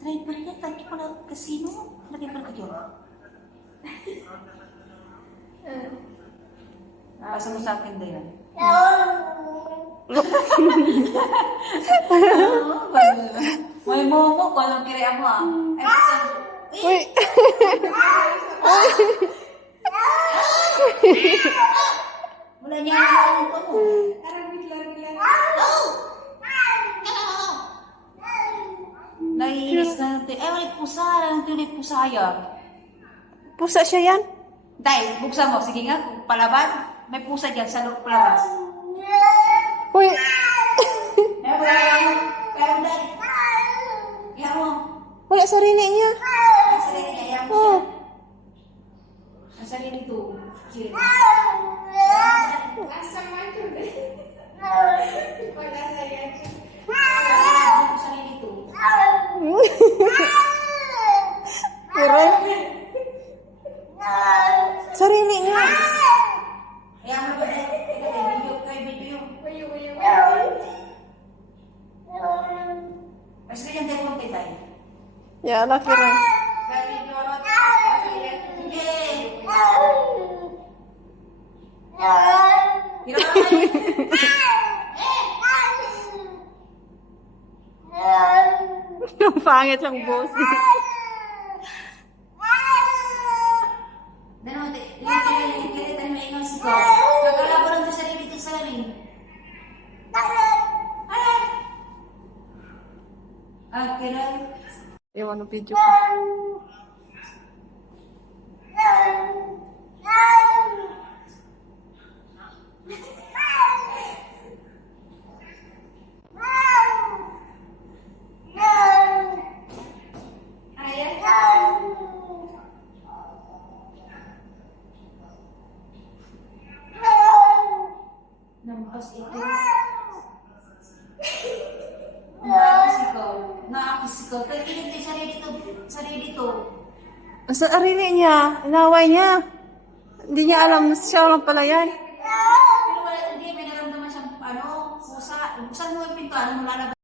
Driver niya, tagi pala kasino. Driver ka dyan. Asa mo sa akin din yan? May momo ko, anong kiriya mo ah. Uy! Wala niya ang ito mo. Naiinis na natin. May pusa. May pusaya. Pusa siya yan? Dahil, buksan mo. Sige nga, kung palaban, may pusa dyan sa loob palabas. Uy! Kaya mo. Wala sarili niya. Ang sarili niya, kaya mo siya. Oh. Ang sarili ito. Sige. Ang sarili ito. Pero, sarili niya. Kaya mo ba video kay video. Mas ganyan din mo tayo. Ya, laki rin. Kay video ron. Ang pangit ang boses. Dano, yung maingon si ko. Kakalabaran sa sarili ito sa lamin. Kira. Ewan ng video ko. Nampas ito. Nakakis ikaw. Pero kinito yung sarili ito. Ang sarili niya, inaway niya. Hindi niya alam, siya lang pala yan. Pero wala, hindi, may naramdaman siyang, pusa. Buksan mo yung pinto, mo lalabas.